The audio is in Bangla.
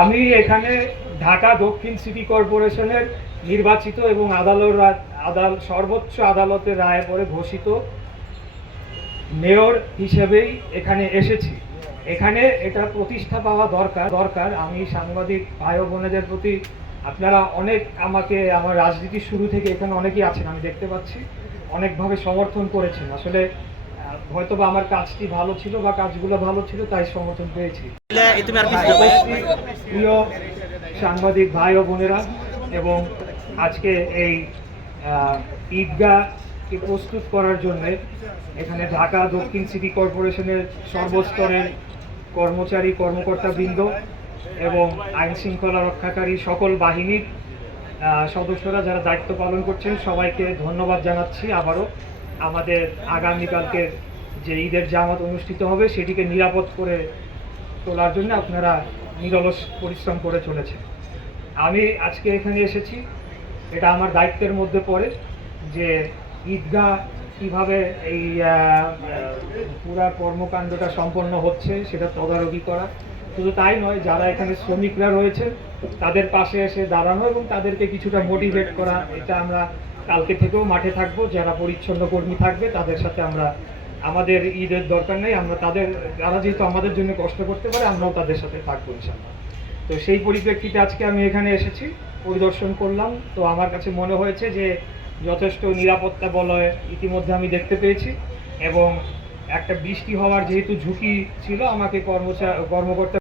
আমি এখানে ঢাকা দক্ষিণ সিটি কর্পোরেশনের নির্বাচিত এবং আদালত আদাল সর্বোচ্চ আদালতের রায় পরে ঘোষিত মেয়র হিসেবেই এখানে এসেছি। এখানে এটা প্রতিষ্ঠা পাওয়া দরকার দরকার। আমি সাংবাদিক ভাই বোনেদের প্রতি আপনারা অনেক আমাকে, আমার রাজনীতির শুরু থেকে এখানে অনেকেই আছেন, আমি দেখতে পাচ্ছি, অনেকভাবে সমর্থন করেছেন। আসলে আহ, হয়তোবা আমার কাজটি ভালো ছিল বা কাজগুলো ভালো ছিল তাই সমর্থন পেয়েছি। প্রিয় সাংবাদিক ভাই ও বোনেরা এবং আজকে এই ঈদগাহকে প্রস্তুত করার জন্য এখানে ঢাকা দক্ষিণ সিটি কর্পোরেশনের সর্বস্তরের কর্মচারী কর্মকর্তা বৃন্দ এবং আইন শৃঙ্খলা রক্ষাকারী সকল বাহিনীর সদস্যরা যারা দায়িত্ব পালন করছেন সবাইকে ধন্যবাদ জানাচ্ছি আবারও। আমাদের আগামীকালকে যে ঈদের জামাত অনুষ্ঠিত হবে সেটিকে নিরাপদ করে তোলার জন্য আপনারা নিরলস পরিশ্রম করে চলেছেন। আমি আজকে এখানে এসেছি। এটা আমার দায়িত্বের মধ্যে পড়ে যে ঈদগাহ কীভাবে এই পুরা কর্মকাণ্ডটা সম্পন্ন হচ্ছে, সেটা তদারকি করা। শুধু তাই নয়, যারা এখানে শ্রমিকরা রয়েছে, তাদের পাশে এসে দাঁড়ানো এবং তাদেরকে কিছুটা মোটিভেট করা, এটা আমরা কালকে থেকেও মাঠে থাকব। যারা পরিচ্ছন্ন কর্মী থাকবে, তাদের সাথে আমরা আমাদের ঈদের দরকার নেই, আমরা তাদের, তারা যেহেতু আমাদের জন্য কষ্ট করতে পারে, আমরাও তাদের সাথে থাকব ইনশাল্লাহ তো সেই পরিপ্রেক্ষিতে আজকে আমি এখানে এসেছি, পরিদর্শন করলাম। তো আমার কাছে মনে হয়েছে যে যথেষ্ট নিরাপত্তা বলয় ইতিমধ্যে আমি দেখতে পেয়েছি এবং একটা বৃষ্টি হওয়ার যেহেতু ঝুঁকি ছিল, আমাকে কর্মচার কর্মকর্তা